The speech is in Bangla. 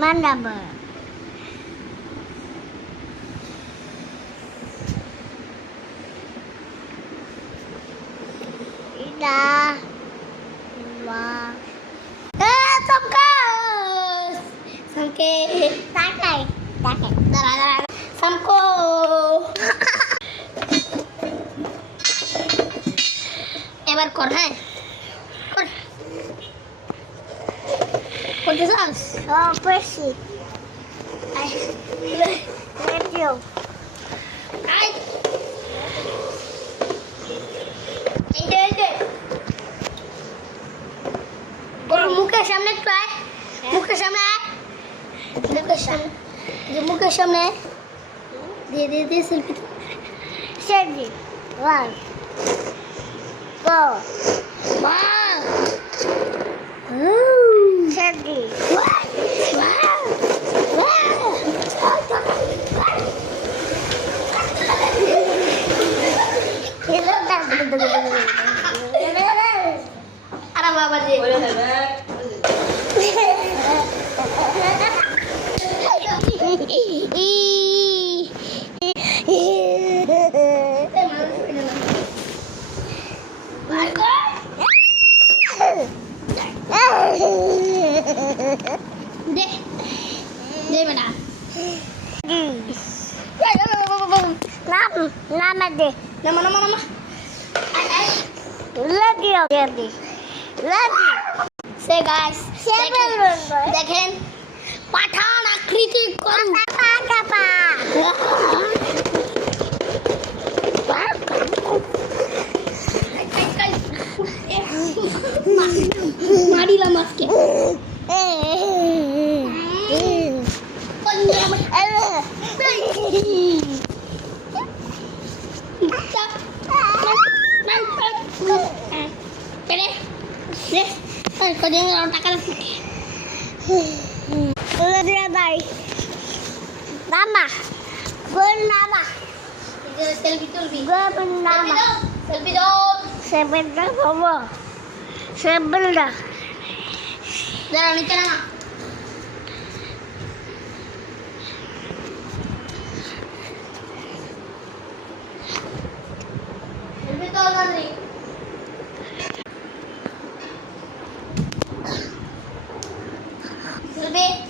Mana ba? Ida. Dua. Samkas. Samke. Takai. Takai. Darah. Samko. এবার কর হ্যাঁ কর করতে চাস বেশি রেডিও আই এই ওর মুখের সামনে ট্রাই মুখের সামনে মুখের সামনে দিয়ে selfie selfie one Go. Wow. Sandy. Wow. Wow. Ada apa sih? Deh mana? Nama deh. Nama. Lagi. Say guys. Dekhen. Pathan akriti kon. Apa? Marilah maske. Kau jangan otakkan. Udah dia dari. Nama. Bernama. Selfie. Bernama. Selfie dong. Sebentar kamu. Sebentar. Jangan lupa nama. Selfie dong nanti. Selfie.